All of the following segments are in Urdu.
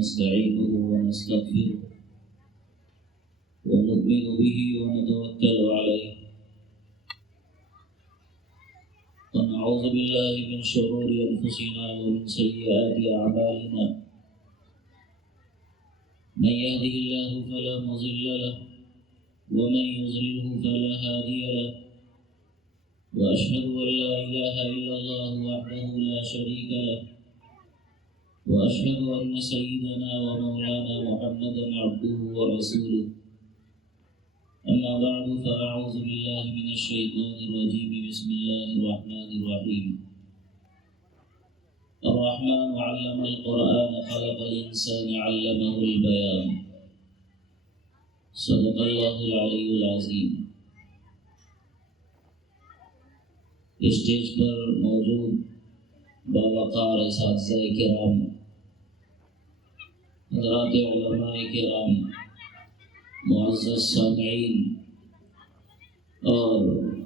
ونستعينه ونستغفره ونؤمن به ونتوكل عليه ونعوذ بالله من شرور أنفسنا ومن سيئات أعمالنا من يهده الله فلا مضل له ومن يضلله فلا هادي له وأشهد أن لا إله إلا الله وحده لا شريك له وأشهد أن سيدنا ومولانا محمدا عبده ورسوله أما بعد فأعوذ بالله من الشيطان الرجيم بسم الله الرحمن الرحيم الرحمن علم القرآن خلق الإنسان علمه البيان صدق الله العلي العظيم اسٹیج پر موجود باوقار اساتذہ کرام، حضرات علماء کرام، معزز سامعین اور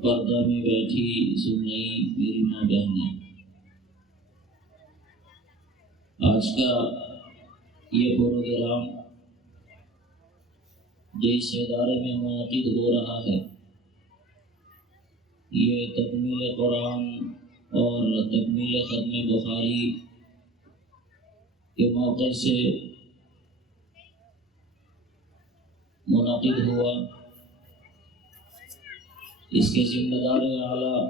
پردہ میں بیٹھی سن رہی میری ماں بہنیں، آج کا یہ پروگرام جس ادارے میں منعقد ہو رہا ہے یہ تکمیل قرآن اور تکمیل ختم بخاری کے موقع سے منعقد ہوا۔ اس کے ذمہ دار اعلیٰ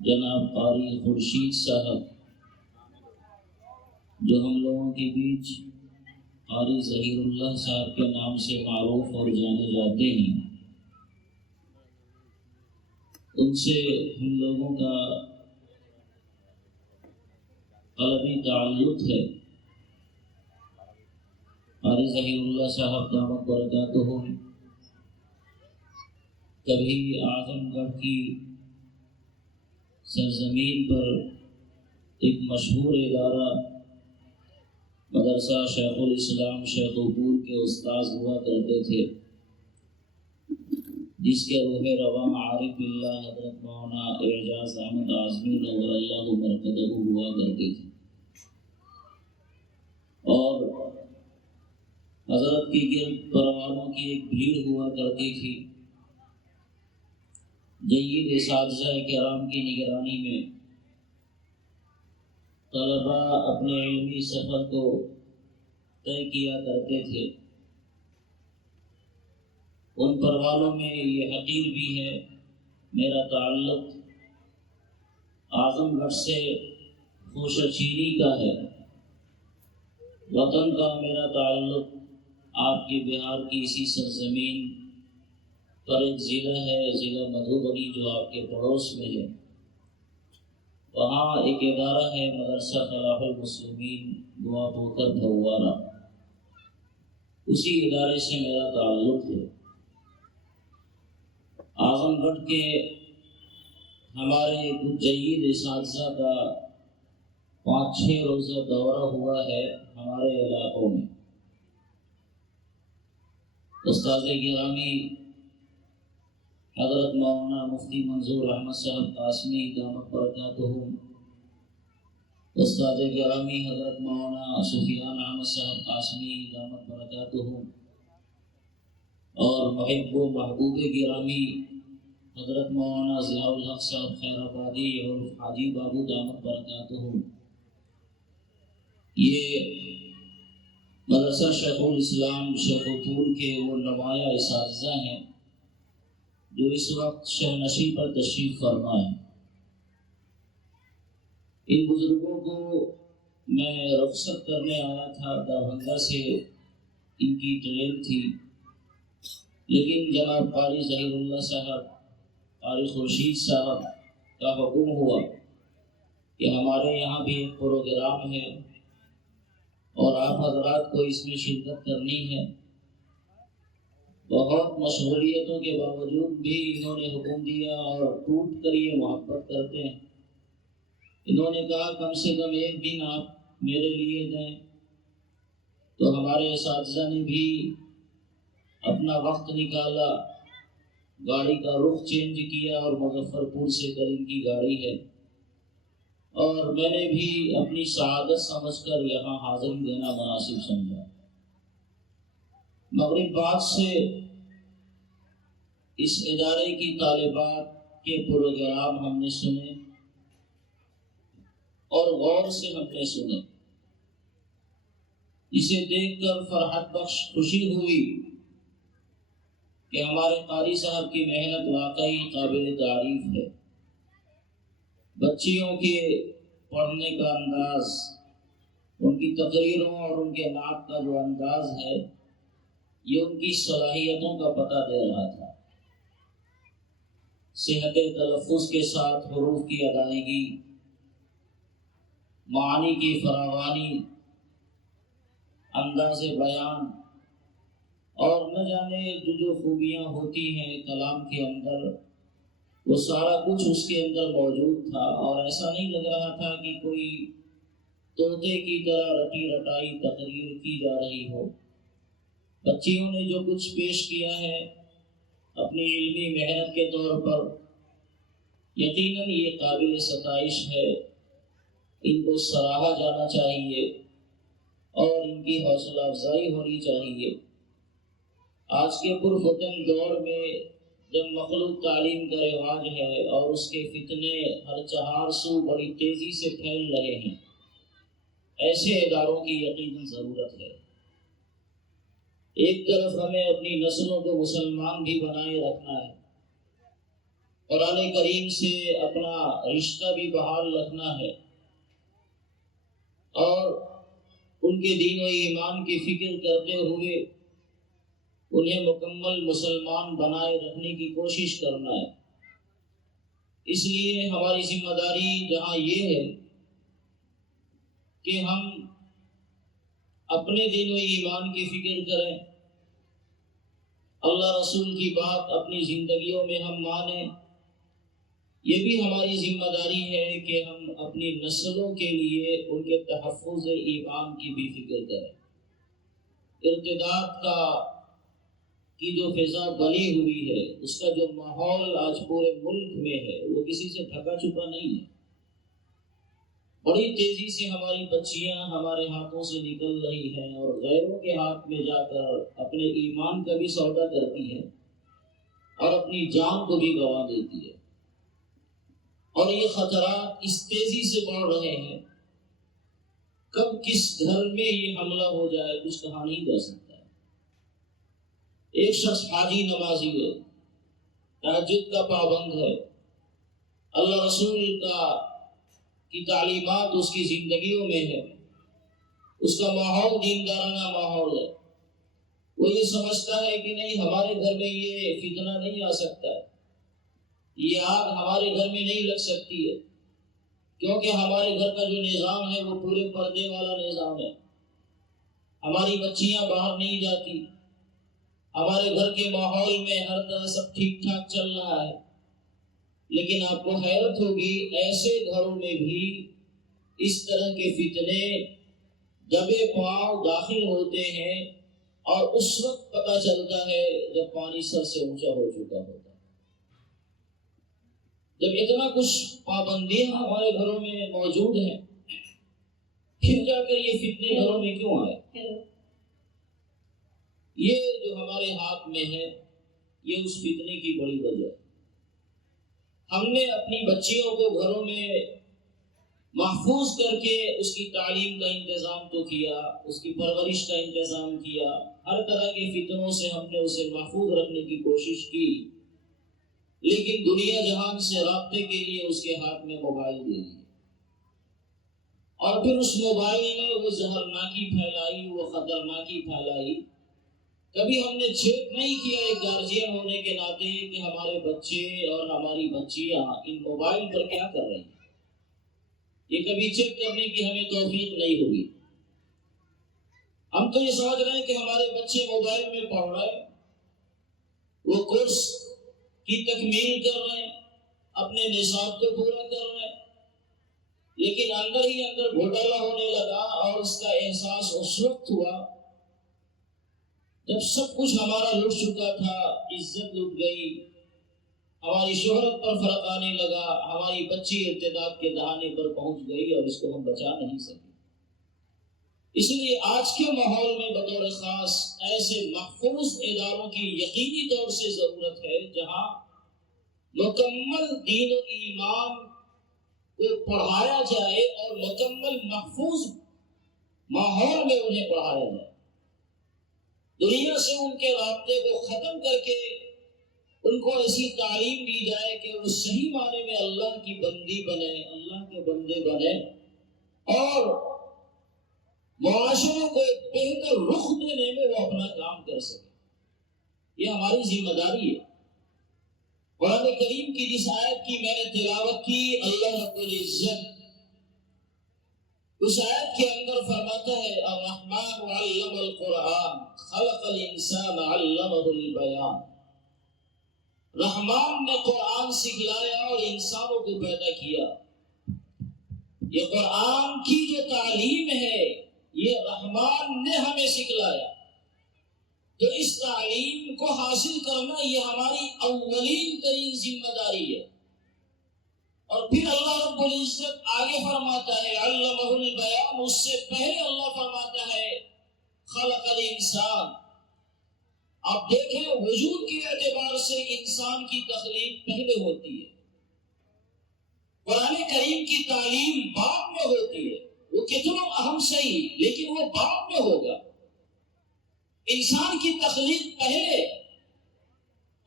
جناب قاری خورشید صاحب، جو ہم لوگوں کے بیچ قاری ظہیر اللہ صاحب کے نام سے معروف اور جانے جاتے ہیں، ان سے ہم لوگوں کا قلبی تعلق ہے۔ قاری ظہیر اللہ صاحب دامت برکاتہم کبھی اعظم گڑھ کی سرزمین پر ایک مشہور ادارہ مدرسہ شیخ الاسلام شیخوپور کے استاذ ہوا کرتے تھے، جس کے روح رواں عارف باللہ حضرت مولانا اعجاز احمد اعظمی نور اللہ مرقدہ ہوا کرتے تھے، اور حضرت کی گرد پروانوں کی ایک بھیڑ ہوا کرتی تھی۔ جید اساتذہ کرام کی نگرانی میں طلباء اپنے علمی سفر کو طے کیا کرتے تھے۔ ان پروانوں میں یہ حقیر بھی ہے، میرا تعلق اعظم گڑھ سے خوشہ چینی کا ہے، وطن کا میرا تعلق آپ کی بہار کی اسی سرزمین پر ایک ضلع ہے، ضلع مدھوبنی، جو آپ کے پڑوس میں ہے۔ وہاں ایک ادارہ ہے مدرسہ فلاح المسلمین گوا پوکھر پھوارہ، اسی ادارے سے میرا تعلق ہے۔ اعظم گڑھ کے ہمارے کچھ جید اساتذہ کا 5-6 روزہ دورہ ہوا ہے ہمارے علاقوں میں۔ استاد گرامی حضرت مولانا مفتی منظور احمد صاحب قاسمی دامت برکاتہم، استاد گرامی حضرت مولانا سفیان احمد صاحب قاسمی دامت برکاتہم، اور محب و محبوب گرامی حضرت مولانا ضیاء الحق صاحب خیر آبادی اور حاجی بابو دامت برکاتہم، یہ مدرسہ شیخ الاسلام شیخوپور کے وہ نمایاں اساتذہ ہیں جو اس وقت شہنشی پر تشریف فرما ہے۔ ان بزرگوں کو میں رخصت کرنے آیا تھا، دربھنگہ سے ان کی ٹرین تھی، لیکن جناب قاری ظہیر اللہ صاحب، قاری خورشید صاحب کا حکم ہوا کہ ہمارے یہاں بھی ایک پروگرام ہے اور آپ حضرات کو اس میں شرکت کرنی ہے۔ بہت مشغولیتوں کے باوجود بھی انہوں نے حکم دیا اور ٹوٹ کر یہ محبت کرتے ہیں۔ انہوں نے کہا کم سے کم ایک دن آپ میرے لیے دیں، تو ہمارے اساتذہ نے بھی اپنا وقت نکالا، گاڑی کا رخ چینج کیا اور مظفر پور سے کل ان کی گاڑی ہے، اور میں نے بھی اپنی سعادت سمجھ کر یہاں حاضری دینا مناسب سمجھا۔ مغرب بعد سے اس ادارے کی طالبات کے پروگرام ہم نے سنے اور غور سے ہم نے سنے، اسے دیکھ کر فرحت بخش خوشی ہوئی کہ ہمارے قاری صاحب کی محنت واقعی قابل تعریف ہے۔ بچیوں کے پڑھنے کا انداز، ان کی تقریروں اور ان کے نعت کا جو انداز ہے، یہ ان کی صلاحیتوں کا پتہ دے رہا تھا۔ صحت تلفظ کے ساتھ حروف کی ادائیگی، معانی کی فراوانی، انداز بیان، اور نہ جانے جو خوبیاں ہوتی ہیں کلام کے اندر، وہ سارا کچھ اس کے اندر موجود تھا، اور ایسا نہیں لگ رہا تھا کہ کوئی طوطے کی طرح رٹی رٹائی تقریر کی جا رہی ہو۔ بچیوں نے جو کچھ پیش کیا ہے اپنی علمی محنت کے طور پر، یقیناً یہ قابل ستائش ہے، ان کو سراہا جانا چاہیے اور ان کی حوصلہ افزائی ہونی چاہیے۔ آج کے پرفتن دور میں جب مخلوق تعلیم کا رواج ہے اور اس کے فتنے ہر چہار سو بڑی تیزی سے پھیل رہے ہیں، ایسے اداروں کی یقیناً ضرورت ہے۔ ایک طرف ہمیں اپنی نسلوں کو مسلمان بھی بنائے رکھنا ہے، قرآن کریم سے اپنا رشتہ بھی بحال رکھنا ہے، اور ان کے دین و ایمان کی فکر کرتے ہوئے انہیں مکمل مسلمان بنائے رکھنے کی کوشش کرنا ہے۔ اس لیے ہماری ذمہ داری جہاں یہ ہے کہ ہم اپنے دین و ایمان کی فکر کریں، اللہ رسول کی بات اپنی زندگیوں میں ہم مانیں، یہ بھی ہماری ذمہ داری ہے کہ ہم اپنی نسلوں کے لیے ان کے تحفظ ایمان کی بھی فکر کریں۔ ارتداد کی جو فضا بنی ہوئی ہے، اس کا جو ماحول آج پورے ملک میں ہے، وہ کسی سے ڈھکا چھپا نہیں ہے۔ بڑی تیزی سے ہماری بچیاں ہمارے ہاتھوں سے نکل رہی ہیں اور غیروں کے ہاتھ میں جا کر اپنے ایمان کا بھی سودا کرتی ہے اور اپنی جان کو بھی گنوا دیتی ہے، اور یہ خطرات اس تیزی سے بڑھ رہے ہیں، کب کس گھر میں یہ حملہ ہو جائے کچھ کہا نہیں جا سکتا۔ ایک شخص حاجی نمازی ہے، تہجد کا پابند ہے، اللہ رسول کی تعلیمات اس کی زندگیوں میں ہے، اس کا ماحول دیندارانہ ماحول ہے، وہ یہ سمجھتا ہے کہ نہیں ہمارے گھر میں یہ فتنہ نہیں آ سکتا ہے، یہ آگ ہمارے گھر میں نہیں لگ سکتی ہے، کیونکہ ہمارے گھر کا جو نظام ہے وہ پورے پردے والا نظام ہے، ہماری بچیاں باہر نہیں جاتی، ہمارے گھر کے ماحول میں ہر طرح سب ٹھیک ٹھاک چل رہا ہے۔ لیکن آپ کو حیرت ہوگی، ایسے گھروں میں بھی اس طرح کے فتنے دبے پاؤں داخل ہوتے ہیں، اور اس وقت پتہ چلتا ہے جب پانی سر سے اونچا ہو چکا ہوتا ہے، جب اتنا کچھ پابندیاں ہمارے گھروں میں موجود ہیں، پھر جا کر یہ فتنے گھروں میں کیوں آئے؟ یہ جو ہمارے ہاتھ میں ہے، یہ اس فتنے کی بڑی وجہ ہے۔ ہم نے اپنی بچیوں کو گھروں میں محفوظ کر کے اس کی تعلیم کا انتظام تو کیا، اس کی پرورش کا انتظام کیا، ہر طرح کے فتنوں سے ہم نے اسے محفوظ رکھنے کی کوشش کی، لیکن دنیا جہان سے رابطے کے لیے اس کے ہاتھ میں موبائل دے دی، اور پھر اس موبائل میں وہ زہرناکی پھیلائی، وہ خطرناکی پھیلائی۔ کبھی ہم نے چیک نہیں کیا ایک گارجین ہونے کے ناطے کہ ہمارے بچے اور ہماری بچیاں ان موبائل پر کیا کر رہے ہیں، یہ کبھی چیک کرنے کی ہمیں توفیق نہیں ہوگی۔ ہم تو یہ سمجھ رہے ہیں کہ ہمارے بچے موبائل میں پڑھ رہے ہیں، وہ کورس کی تکمیل کر رہے ہیں، اپنے نصاب کو پورا کر رہے ہیں، لیکن اندر ہی اندر گھوٹالا ہونے لگا، اور اس کا احساس اس وقت ہوا جب سب کچھ ہمارا لٹ چکا تھا، عزت لٹ گئی، ہماری شہرت پر فرق آنے لگا، ہماری بچی ارتداد کے دہانے پر پہنچ گئی اور اس کو ہم بچا نہیں سکے۔ اس لیے آج کے ماحول میں بطور خاص ایسے محفوظ اداروں کی یقینی طور سے ضرورت ہے جہاں مکمل دین و ایمان کو پڑھایا جائے اور مکمل محفوظ ماحول میں انہیں پڑھایا جائے، دنیا سے ان کے رابطے کو ختم کر کے ان کو ایسی تعلیم دی جائے کہ وہ صحیح معنی میں اللہ کی بندی بنے، اللہ کے بندے بنے اور معاشرے کو ایک بہتر رخ دینے میں وہ اپنا کام کر سکے۔ یہ ہماری ذمہ داری ہے۔ قرآن کریم کی جس آیت کی میں نے تلاوت کی، اللہ رب العزت اس آیت کے اندر فرماتا ہے الرحمن علم القرآن خلق الانسان علمہ البیان۔ رحمان نے قرآن سکھلایا اور انسانوں کو پیدا کیا۔ یہ قرآن کی جو تعلیم ہے یہ رحمان نے ہمیں سکھلایا، تو اس تعلیم کو حاصل کرنا یہ ہماری اولین ترین ذمہ داری ہے۔ اور پھر اللہ رب العزت آگے فرماتا ہے علمہ البیان، اس سے پہلے اللہ فرماتا ہے خلق الانسان۔ آپ دیکھیں وجود کے اعتبار سے انسان کی تخلیق پہلے ہوتی ہے، قرآن کریم کی تعلیم بعد میں ہوتی ہے، وہ کتنا اہم صحیح لیکن وہ بعد میں ہوگا۔ انسان کی تخلیق پہلے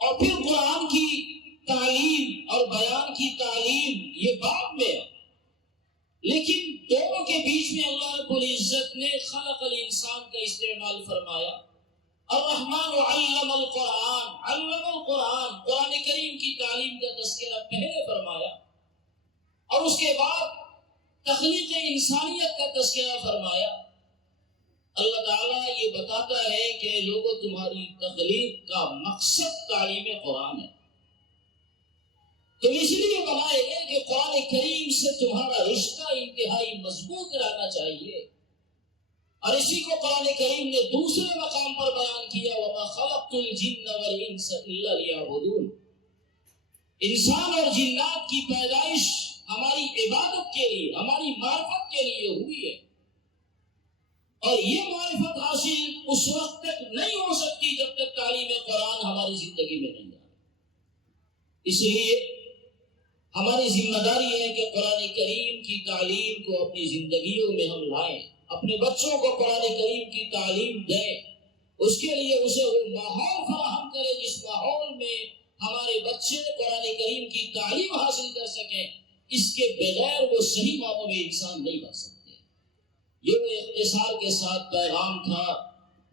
اور پھر قرآن کی تعلیم اور بیان کی تعلیم یہ بعد میں ہے، لیکن دونوں کے بیچ میں اللہ رب العزت نے خلق الانسان کا استعمال فرمایا۔ الرحمن علم القرآن، علم القرآن، قرآن کریم کی تعلیم کا تذکرہ پہلے فرمایا اور اس کے بعد تخلیق انسانیت کا تذکرہ فرمایا۔ اللہ تعالیٰ یہ بتاتا ہے کہ لوگوں تمہاری تخلیق کا مقصد تعلیم قرآن ہے، تم اس لیے بنائے گئے کہ قرآن کریم سے تمہارا رشتہ انتہائی مضبوط رہنا چاہیے، اور اسی کو قرآن کریم نے دوسرے مقام پر بیان کیا وَمَا خَلَقْتُ الْجِنَّ وَالْإِنسَ إِلَّا لِيَعْبُدُونَ۔ انسان اور جنات کی پیدائش ہماری عبادت کے لیے، ہماری معرفت کے لیے ہوئی ہے، اور یہ معرفت حاصل اس وقت تک نہیں ہو سکتی جب تک تعلیم قرآن ہماری زندگی میں نہیں آئے۔ اس لیے ہماری ذمہ داری ہے کہ قرآن کریم کی تعلیم کو اپنی زندگیوں میں ہم لائیں، اپنے بچوں کو قرآن کریم کی تعلیم دیں، اس کے لیے اسے وہ ماحول فراہم کرے جس ماحول میں ہمارے بچے قرآن کریم کی تعلیم حاصل کر سکیں۔ اس کے بغیر وہ صحیح معنوں میں انسان نہیں بن سکتے۔ یہ وہ اختصار کے ساتھ پیغام تھا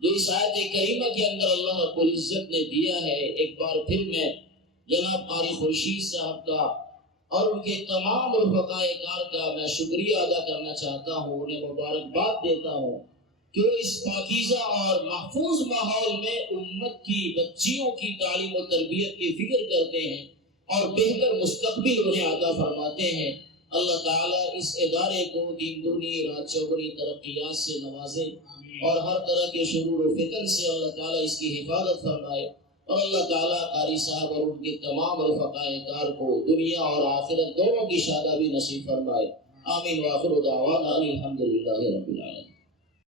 جو اس آیت کریمہ کے اندر اللہ رب العزت نے دیا ہے۔ ایک بار پھر میں جناب قاری خورشید صاحب کا اور ان کے تمام رفقاء کار کا میں شکریہ ادا کرنا چاہتا ہوں، انہیں مبارکباد دیتا ہوں کہ وہ اس پاکیزہ اور محفوظ ماحول میں امت کی بچیوں کی تعلیم و تربیت کی فکر کرتے ہیں اور بہتر مستقبل انہیں عطا فرماتے ہیں۔ اللہ تعالیٰ اس ادارے کو دین دونی رات چوگنی ترقیات سے نوازے اور ہر طرح کے شرور و فتن سے اللہ تعالیٰ اس کی حفاظت فرمائے، اور اللہ تعالیٰ قاری صاحب اور ان کے تمام رفقاء کار کو دنیا اور آخرت دونوں کی شادابی نصیب فرمائے۔ آمین۔ وآخر دعوانا الحمدللہ رب العالمین۔